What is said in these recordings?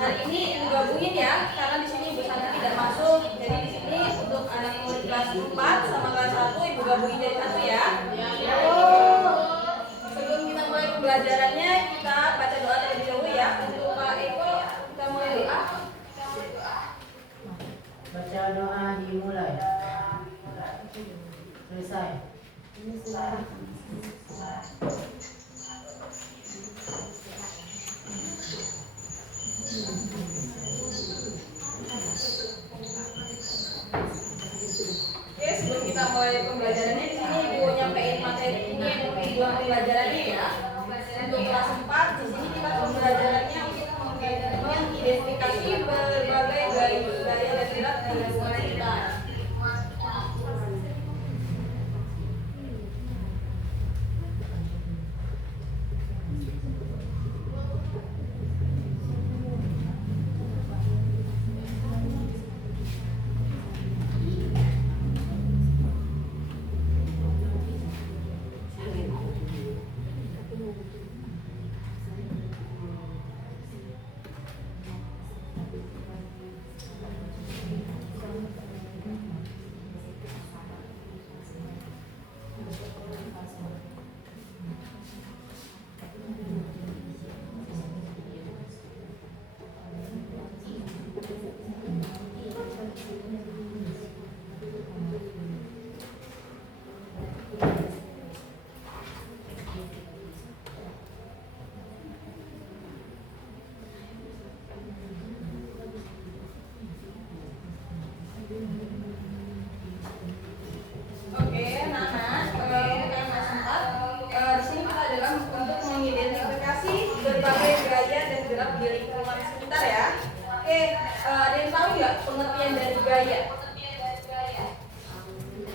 hari ini Ibu gabungin ya, karena di sini Ibu Santi tidak masuk. Jadi di sini untuk anak murid kelas 4 sama kelas 1 Ibu gabungin jadi satu ya. Sebelum kita mulai pembelajarannya, kita baca doa terlebih dahulu ya. Untuk Pak Eko, kita mulai doa. Baca doa dimulai. Selesai. Oke, sebelum kita mulai pembelajarannya, di sini Ibu nyampein materi ini yang tujuan pembelajarannya ya. Untuk kelas 4 di sini kita pembelajarannya untuk mengidentifikasi berbagai gaya dan gerak di lingkungan kita. Oke, Nana, kelas 4. Di sini kita adalah untuk mengidentifikasi berbagai gaya dan gerak di lingkungan sekitar ya. Oke, ada yang tahu nggak pengertian dari gaya?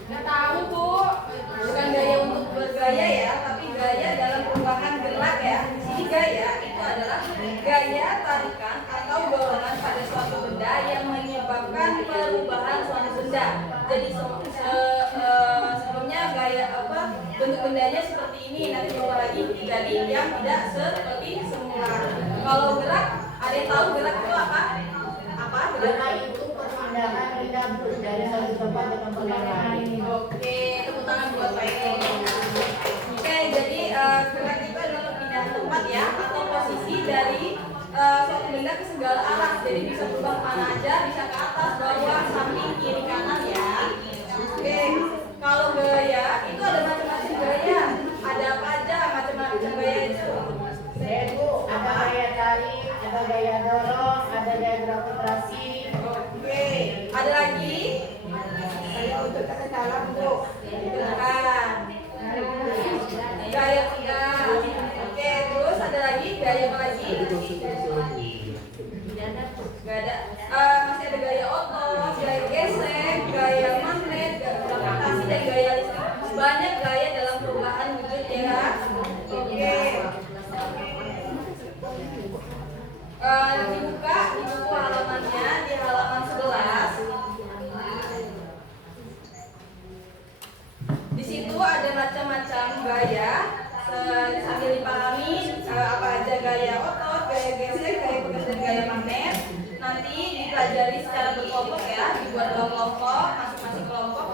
Nggak tahu Bu. Bukan gaya untuk bergaya ya, tapi gaya dalam perubahan gerak ya. Di sini gaya itu adalah gaya tarikan atau dorongan pada suatu benda yang menyebabkan perubahan suatu benda. Jadi sebelumnya gaya bentuk bendanya seperti ini, nanti berubah lagi jadi yang tidak seperti semula. Kalau gerak, ada yang tahu gerak itu apa? Apa Gerak itu perpindahan benda dari satu tempat ke tempat yang lain. Oke, tepuk tangan buat Pak Eko. Oke, jadi gerak itu adalah perpindahan tempat ya, atau posisi dari suatu benda ke segala arah. Jadi bisa berubah kemana aja, bisa ke atas, bawah, samping, kiri, kanan ya. Oke, kalau gaya itu ada macam-macam gaya. Ada apa aja macam-macam gaya itu? Bu, ada gaya tarik, ada gaya dorong, ada gaya gravitasi. Oke, ada lagi? Saya untuk ke dalam, Bu. Tekan. Gaya tekan. Oke, terus ada lagi gaya apa lagi? Gak ada. Masih ada gaya otot, gaya gesek, gaya magnet, gaya gravitasi, dan gaya listrik. Banyak gaya dalam perubahan wujud ya. Oke. Dibuka di buku halamannya di halaman 11. Di situ ada macam-macam gaya. Sambil dipahami apa aja gaya otot, gaya gesek, gaya pegas, dan gaya magnet. Nanti dipelajari secara berkelompok ya, dibuat 2 kelompok, masing-masing kelompok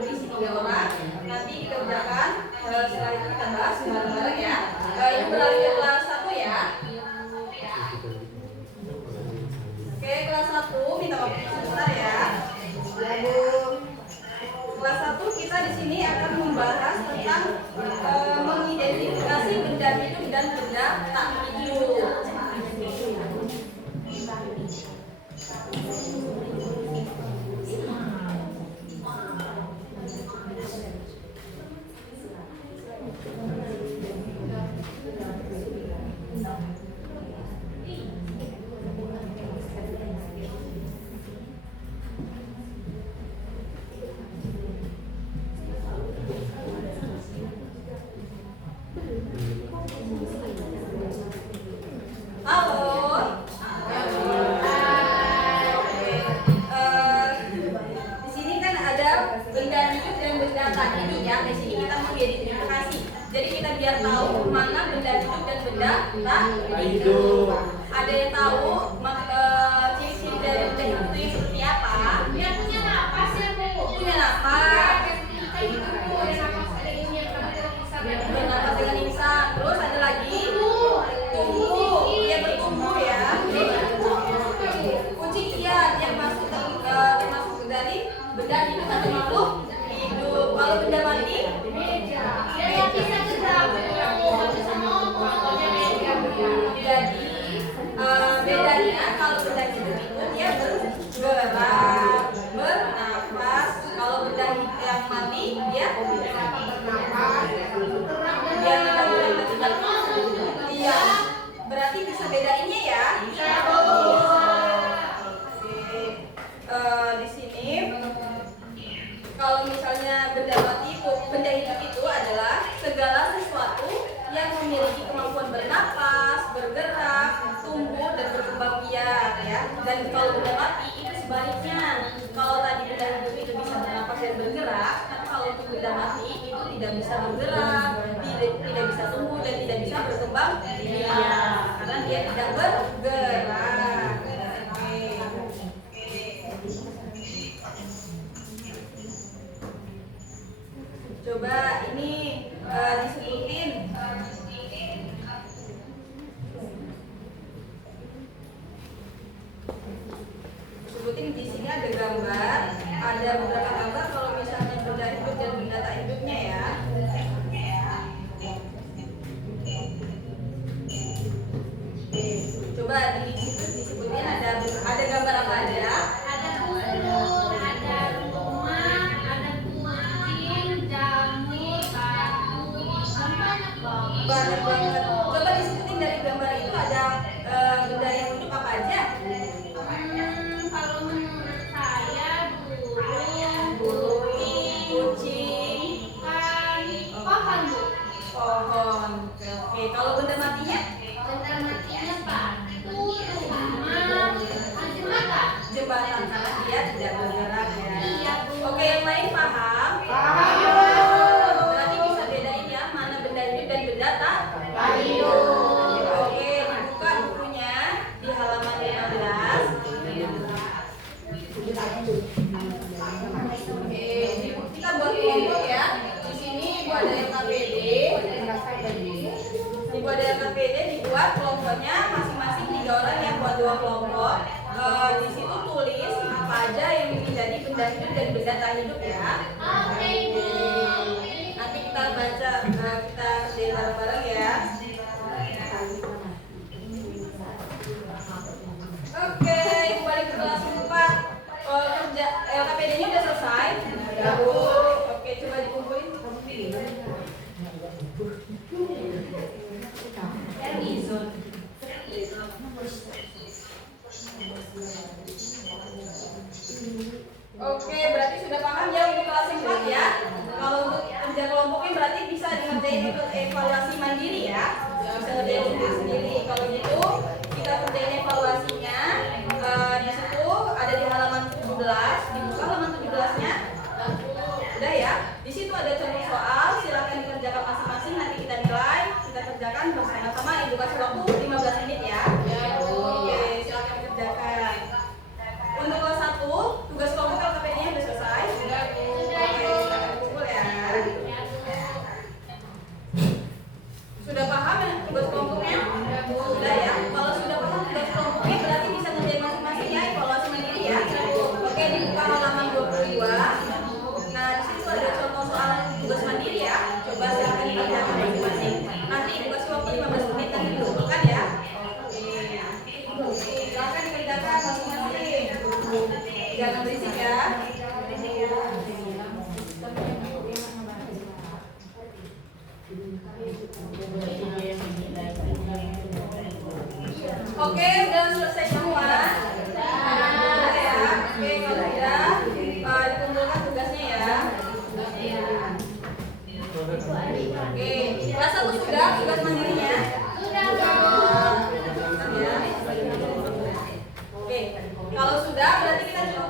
berisi 3 orang. Nanti dikerjakan, setelah itu kita bahas bareng-bareng ya. Ini beralih ke kelas 1 ya. Oke, kelas 1 minta waktu sebentar ya. Lalu kelas 1 kita di sini akan membahas tentang mengidentifikasi benda hidup dan benda tak hidup. biar tahu mana benda hidup dan benda tak hidup. Ada yang tahu kalau benda hidup itu dia bergerak, bernafas. Kalau benda yang mati dia iya. Berarti bisa bedainnya ya? Di sini kalau misalnya benda mati itu, benda hidup itu adalah segala sesuatu yang memiliki kemampuan bernapas, bergerak, tumbuh dan berkembang biak ya. Dan kalau benda mati itu sebaliknya. Kalau tadi benda hidup itu bisa bernapas dan bergerak, tapi kalau untuk benda mati itu tidak bisa bergerak, tidak bisa tumbuh dan tidak bisa berkembang biak karena dia tidak bergerak. Coba ini disebutin. Sebutin di sini ada gambar, ada beberapa gambar kalau misalnya benda hidup dan benda tak hidupnya ya. Coba di situ disebutin ada gambar apa aja? Ada burung, ada rumah, ada kucing, jamur, batu, banyak banget. Banyak banget. Coba disebutin dari gambar itu ada benda yang hidup apa aja? Kalau menurut saya burung, Kucing, ikan, pohon bu. pohon. Oke, kalau benda matinya? Benda matinya batu, rumah, jembatan. Jembatan karena dia tidak bergerak ya. Iya, Bu. Oke, yang lain paham? Paham. Berarti bisa bedain ya mana benda hidup dan benda tak hidup. Oke, buka bukunya di halaman 15. Oke, kita buat kelompok ya. Di sini Ibu ada LKPD. Ibu ada LKPD dibuat kelompoknya masing-masing 3 orang ya, buat 2 kelompok. Di situ tulis apa aja yang menjadi benda hidup dan benda tak hidup ya. Oke, Bu. Nanti kita baca, kita kerjain bareng-bareng ya. Oke, kembali ke kelas 4. Kerja LKPD-nya udah selesai? Udah, Bu. Oke, coba dikumpulin. Oke, berarti sudah paham ya untuk kelas 4 ya. Kalau untuk kerja kelompoknya berarti bisa dikerjain ikut evaluasi mandiri ya. Bisa kerjain sendiri-sendiri. Kalau gitu kita kerjain evaluasinya. Di situ ada di halaman 17. Dibuka halaman 17-nya. Udah ya. Di situ ada contoh soal. Silakan dikerjakan masing-masing. Nanti kita nilai. Kita kerjakan bersama-sama. Ibu kasih waktu 15 menit ya. Oke, silakan kerjakan. Untuk kelas 1, tugas kelompok LKPD-nya sudah selesai? Sudah, Bu. Oke, silakan kumpul ya. Sudah paham ya tugas kelompoknya? Sudah ya. Kalau sudah paham tugas kelompoknya berarti bisa ngerjain masing-masing ya, evaluasi mandiri ya. Oke, dibuka halaman 22. Nah, di situ ada contoh soal tugas mandiri ya. Coba silakan dikerjakan masing-masing. Nanti ibu kasih waktu 15 menit nanti dikumpulkan ya. Oke, silakan dikerjakan masing-masing. Jangan berisik ya. Oke, udah selesai semua. Udah ya. Oke, kalau udah dikumpulkan tugasnya ya. Oke, kelas 1 sudah tugas mandirinya. Sudah, Bu. Ya. Oke, kalau sudah berarti kita cukup